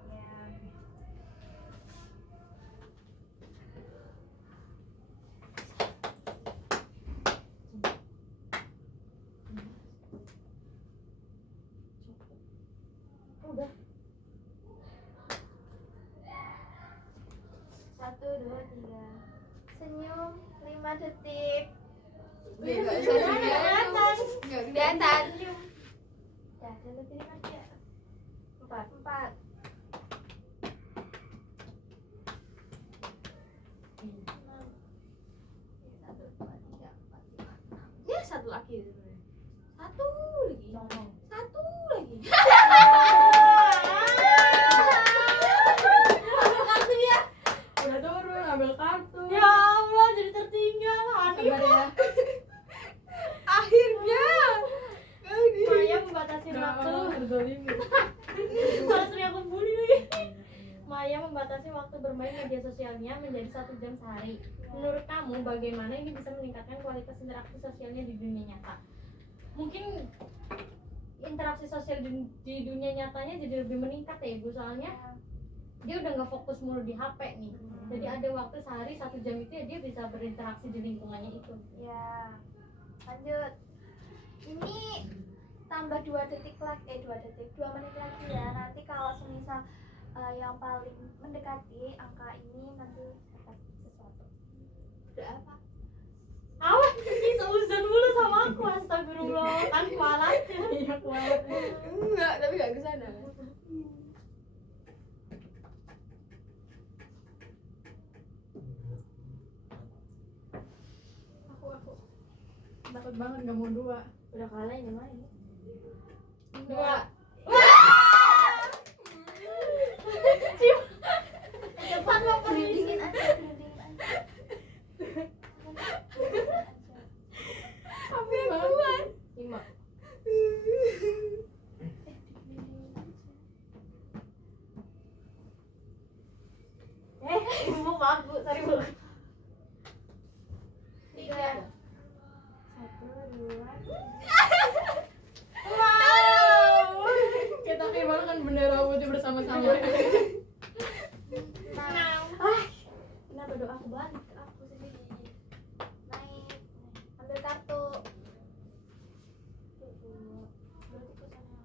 Udah. 1, 2, 3. Senyum 5 detik. Nggak kelihatan. Ya, ada lebih 5 aja. 4. 6. Ya satu lagi sebenarnya. Satu lagi. Udah turun ambil kartu. Ya Allah, jadi tertinggal. Sabar ya. Akhirnya. Maya membatasi waktu. Terzolimi. Malah sering aku bully lagi. Maya membatasi waktu bermain media sosialnya menjadi 1 jam sehari. Menurut kamu bagaimana ini bisa meningkatkan kualitas interaksi sosialnya di dunia nyata? Mungkin interaksi sosial di dunia nyatanya jadi lebih meningkat ya Ibu, soalnya dia udah nggak fokus mulu di HP nih. Jadi ada waktu sehari 1 jam itu ya dia bisa berinteraksi di lingkungannya itu. Ya. Lanjut. Ini tambah 2 detik lagi, 2 menit lagi ya. Nanti kalau semisal yang paling mendekati angka ini nanti dapat sesuatu. Udah apa? Awas sih seuzon mulu sama aku, astagfirullah. Kan kualat. Iya kuat. Enggak, tapi enggak ke sana. Aku takut banget nggak mau 2. Udah kalah ini mah ini. 2. Cepat mau berundingin aja. Apa yang kuat? 5. Ibu maaf Bu, sorry Bu. 3. 1, 2. Kita kibarkan bendera putih bersama-sama. Kenapa doa aku balik ke aku sendiri? Naik. Ambil kartu. Berarti ke sana.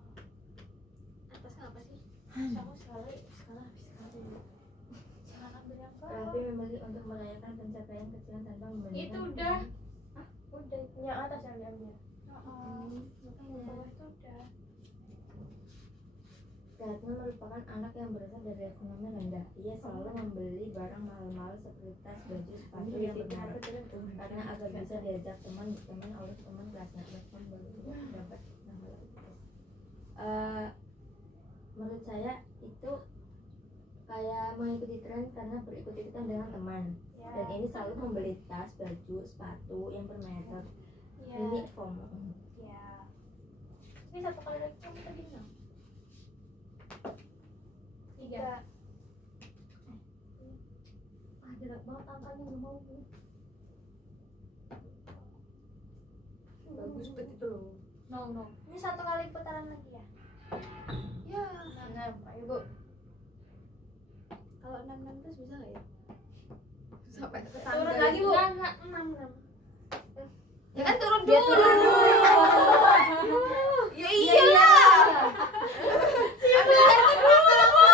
Atasnya apa sih? Kamu sekali habis sekali. Jangan ambil yang bawah. Tapi memilih untuk merayakan pencapaian kecil tanpa membandingkan. Itu udah. Udah, yang atas yang diambil. Yang bawah itu udah. Gatna merupakan anak yang berasal dari ekonomi rendah. Ia selalu membeli barang mahal-mahal seperti tas, baju, sepatu yang bermerek karena agar bisa diajak teman-teman oleh teman kelasnya. Respon baru dapat menurut saya itu kayak mengikuti tren karena berikut-ikutan dengan teman. Dan ini selalu membeli tas, baju, sepatu yang bermerek. Ini FOMO. Ya. Ini 1 kali lagi kamu tadi no? 3. Jelek banget angkanya, nggak mau Bu. Bagus bet itu loh. No. Ini 1 kali putaran lagi ya? Ya. Ayo Bu. Kalau 6 terus bisa nggak ya? Sampai ke Turun tangga lagi Bu. Enggak, 6. ya kan turun Dia dulu. turun Ya iyalah. Ambil kartu dulu Bu.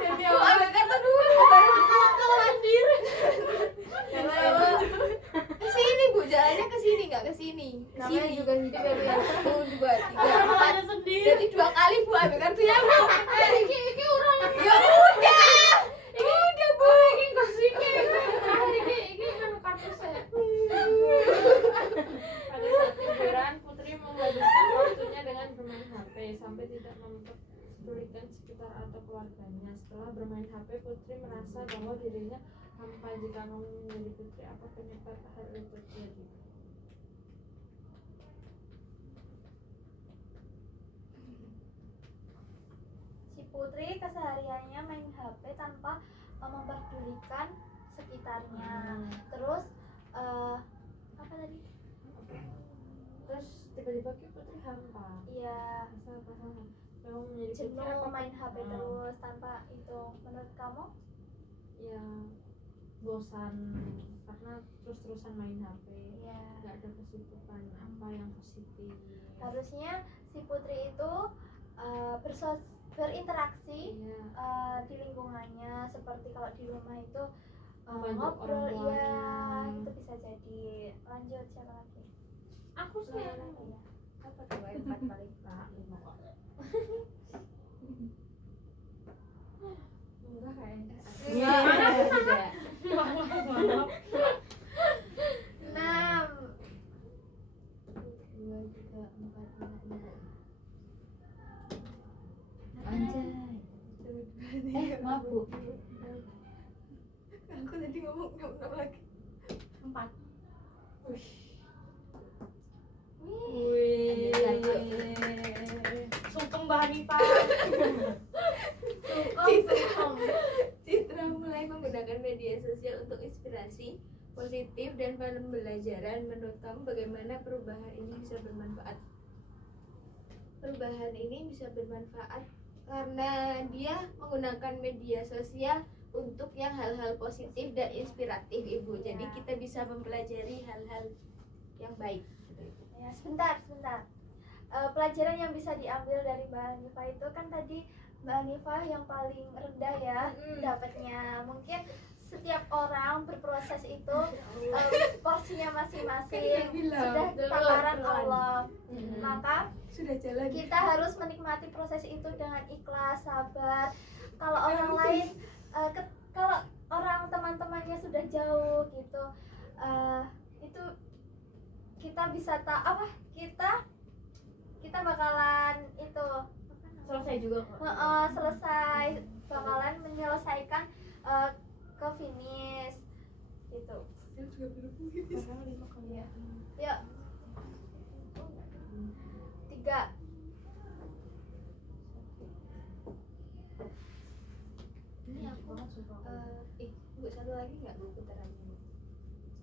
Demi Bu, Allah. ambil kartu dulu. Sini Bu, jalannya ke sini nggak ke sini. Namanya Sini. juga hidup ya Bu ya. 1, 2, 3, 4. Ada sendiri. Jadi 2 kali Bu ambil kartunya Bu. Iki orang. Ya udah. Udah Bu. Ini kasih terakhir ini kan kartu saya. Pada saat liburan, Putri menghabiskan waktunya dengan bermain HP sampai tidak mempedulikan sekitar atau keluarganya. Setelah bermain HP, Putri merasa bahwa dirinya hampa. Jika kamu menjadi Putri, apa penyebab hal itu terjadi? Si Putri kesehariannya main HP tanpa memperdulikan sekitarnya. Terus apa tadi? Terus tiba-tiba Putri hampa. Iya, Asal pasangan. Kamu menjadi Putri, jenuh apa main HP terus tanpa itu. Menurut kamu? ya bosan karena terus-terusan main HP, Iya. nggak ada kesibukan apa yang positif. Harusnya si Putri itu berinteraksi Iya, di lingkungannya, seperti kalau di rumah itu Membantu ngobrol, orang iya tuanya. itu bisa jadi. Lanjut, siapa lagi? Aku sih Siapa lagi ya? Apa tuh 4 paling enggak kayaknya. Iya. Maaf. 6. 2, 3, 4, 5, 6. Anjay. Maaf Bu. Aku tadi ngomong 6 lagi. 4. Wih. Sungkem Mbak Hanifah. Citra mulai menggunakan media sosial untuk inspirasi positif dan pembelajaran. Menurut kamu bagaimana perubahan ini bisa bermanfaat? Perubahan ini bisa bermanfaat karena dia menggunakan media sosial untuk yang hal-hal positif dan inspiratif Ibu. Jadi Ya. kita bisa mempelajari hal-hal yang baik. Ya, sebentar. Pelajaran yang bisa diambil dari Mbak Hanifah itu kan tadi Mbak Hanifah yang paling rendah ya dapatnya. Mungkin setiap orang berproses itu porsinya masing-masing, sudah takaran Allah. Maka Sudah jalan. kita harus menikmati proses itu dengan ikhlas, sabar. Kalau orang lain kalau orang teman-temannya sudah jauh gitu, itu kita bisa kita bakalan itu Selesai juga kok. selesai, bakalan menyelesaikan ke finish gitu. Ya. Yuk. 3. Ini aku Bu, satu lagi nggak Bu putarannya?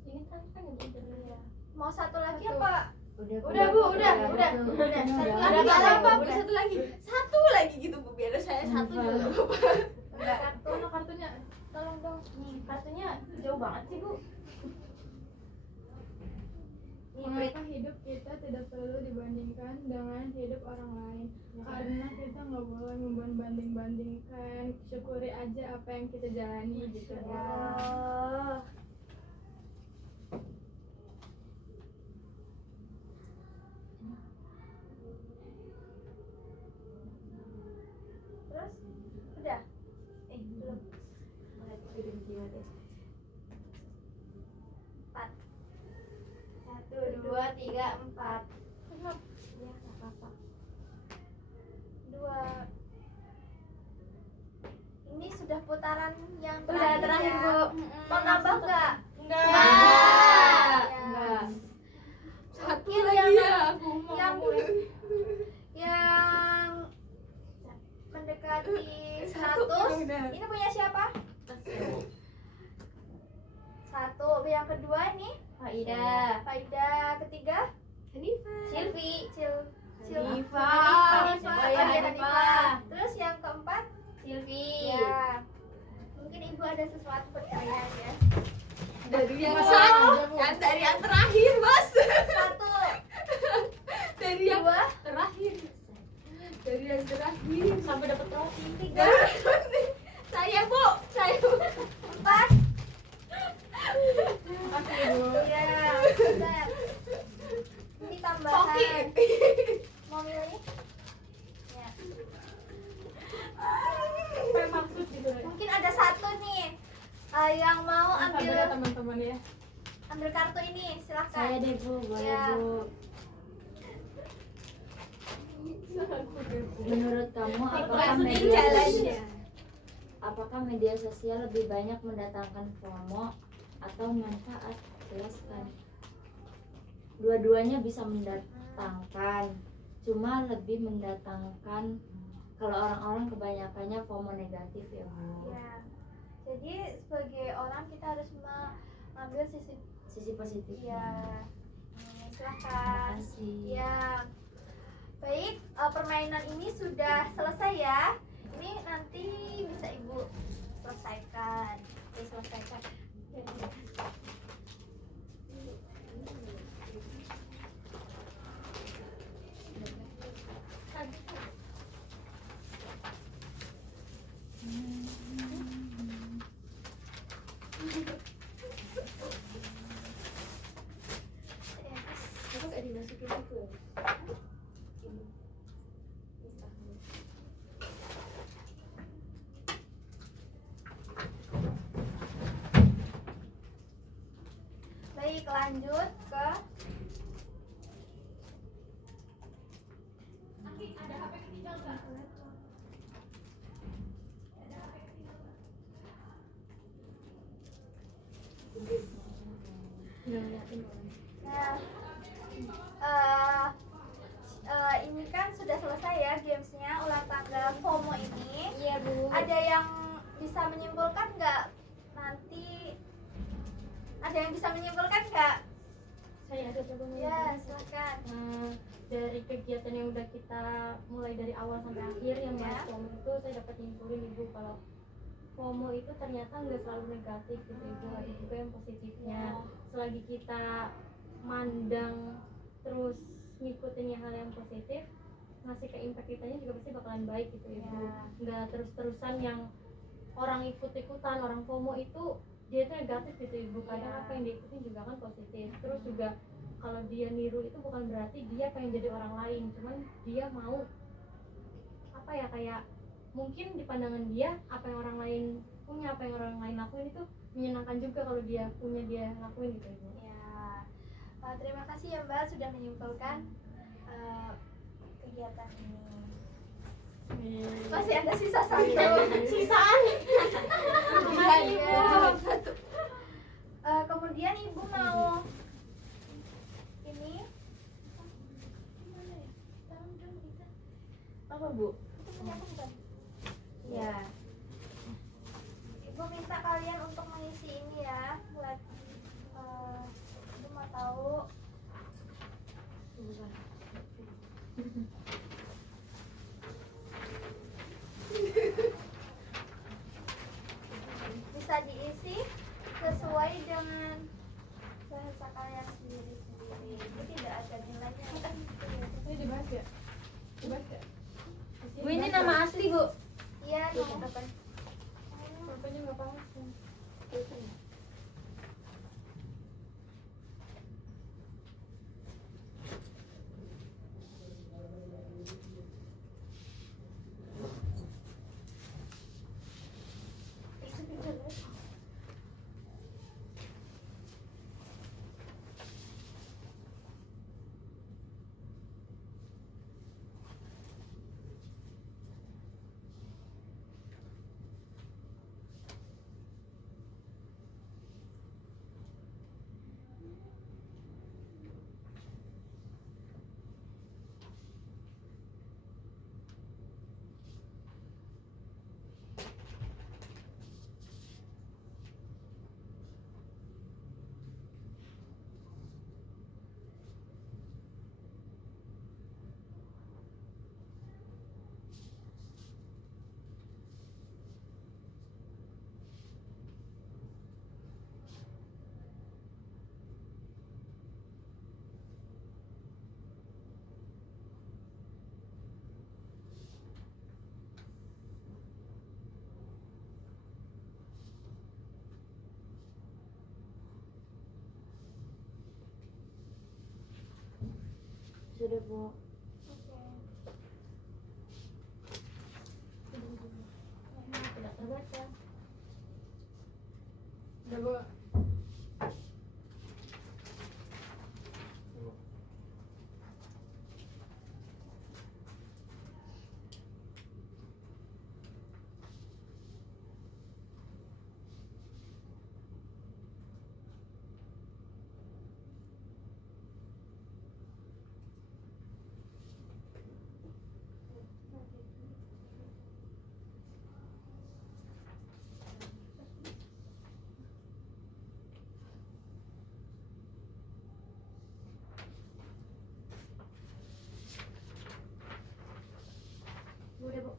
Ini kan Iya. Mau satu lagi apa? Udah Bu, udah. Satu lagi Ada nggak apa apa-apa. Bu? Satu lagi gitu Bu, biar saya satu juga nggak apa-apa. Kartunya Tolong dong. Nih, kartunya jauh banget sih Bu. Mengapa hidup kita tidak perlu dibandingkan dengan hidup orang lain? Karena kita nggak boleh membanding-bandingkan. Syukuri aja apa yang kita jalani gitu. Ya. Terus udah? Belum. 4. 1, 2, 3, 4. Ya, nggak apa-apa. 2. Ini sudah putaran yang Udah terakhir ya. Bu. Mau nambah nggak? Enggak. Ya. Satu Mungkin lagi yang ya aku mau yang ngomong. yang mendekati Satu 100. udah. Ini punya siapa? 1. Yang kedua ini Faida. Faida. Ketiga Hanifah. Silvi. Hanifah. Hanifah. Hanifah. Oh iya, Hanifah. Terus yang sesuatu percayaan ya. Dari yang Wow. dari yang terakhir, Bos. Satu, Dari yang dua, terakhir. Dari yang terakhir. Sampai dapat roti. tiga, Saya, Bu. Saya, Bu. empat. Makasih Ibu. Iya, benar. Ini tambahan. Oke. Mau milih? Ya. Apa yang maksud gitu ya? Mungkin ada satu nih yang mau Sabar ya ambil teman-teman ya. ambil kartu ini, Saya silahkan. deh Bu, boleh Ya. Bu. Menurut kamu apakah media sosial lebih banyak mendatangkan FOMO atau manfaat? Jelaskan. Dua-duanya bisa mendatangkan, cuma lebih mendatangkan kalau orang-orang kebanyakannya FOMO negatif ya Bu. Ya. Jadi sebagai orang kita harus mengambil Sisi positifnya. ya. Terima Silahkan. kasih. Ya. Baik, permainan ini sudah selesai ya. Ini nanti bisa Ibu selesaikan. Selesaikan. Apa gak dimasukin itu ya? Baik, lanjut ke Nah, ini kan sudah selesai ya gamesnya, ulang tangga FOMO ini. Iya, Bu. Ada yang bisa menyimpulkan nggak nanti? Ada yang bisa menyimpulkan nggak? Saya ada coba Ya, silakan. Dari kegiatan yang udah kita mulai dari awal sampai akhir yang bahas Ya. FOMO itu saya dapat nyimpulin Ibu kalau FOMO itu ternyata nggak selalu negatif gitu Ibu, ada juga yang positifnya. Selagi kita mandang terus ngikutin hal yang positif, ngasih ke impact kitanya juga pasti bakalan baik gitu Ibu. Ya. Nggak terus-terusan yang orang ikut-ikutan, orang FOMO itu dia itu negatif gitu Ibu. Kadang Ya. apa yang diikutin juga kan positif. Terus juga kalau dia niru itu bukan berarti dia pengen jadi orang lain, cuman dia mau apa ya, kayak mungkin di pandangan dia apa yang orang lain punya, apa yang orang lain lakuin itu menyenangkan juga kalau dia punya, dia lakuin gitu Ibu. Ya. Terima kasih ya Mbak sudah menyimpulkan kegiatan ini. Masih ada sisa satu. Sisaan. Iya. Kemudian Ibu mau ini gimana ya? Tahu dong kita. Apa Bu? Itu punya aku bukan? Iya. Ibu minta kalian untuk mengisi ini ya, buat Ibu mau tahu. Bisa diisi sesuai dengan bahasa kalian sendiri-sendiri. Itu tidak ada nilainya kan? Ini dibahas ya? Dibahas ya? Bu, ini nama asli Bu. Iya, nomor Apa? Bapaknya nggak paham. Sudah Bu. Oke. Tidak terbaca. Udah Bu. Udah Bu.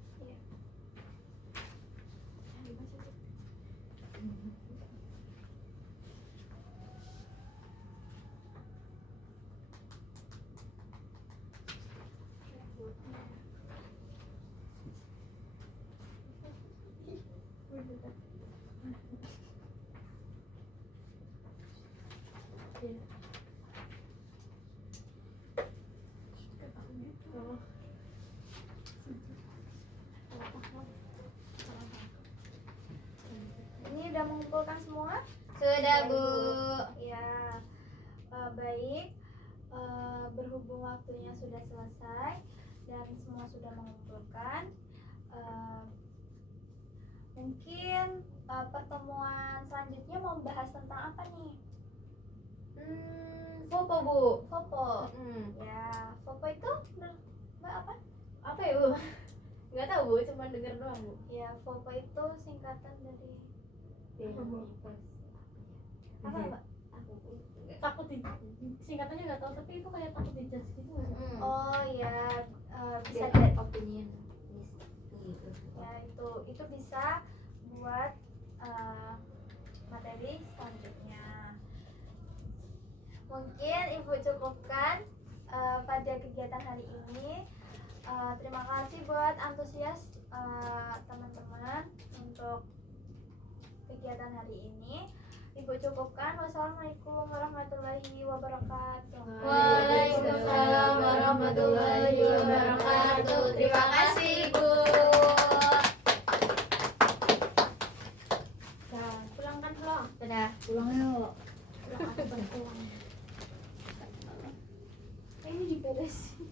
Ini udah mengumpulkan semua? Sudah Bu. Ya, baik. Berhubung waktunya sudah selesai dan semua sudah mengumpulkan, mungkin pertemuan selanjutnya mau bahas tentang apa nih? Foto Bu. Foto. Mm. Ya, foto itu menurut Mbak apa? Apa ya Bu? Nggak tahu Bu, cuma denger doang Bu. Ya, foto itu singkatan dari apa, Mbak? Takut di singkatannya nggak tahu, tapi itu kayak takut dijudge gitu nggak sih? Oh ya, bisa Bad opinion. Gitu. ya itu bisa buat materi selanjutnya. Mungkin Ibu cukupkan pada kegiatan hari ini. Terima kasih buat antusias teman-teman untuk kegiatan hari ini. Ibu cukupkan. Wassalamualaikum warahmatullahi wabarakatuh. Waalaikumsalam warahmatullahi wabarakatuh. Terima kasih Bu. Pulang kan pulang. Sudah. Pulang yuk. Pulang aku pulang. Ini diberesin.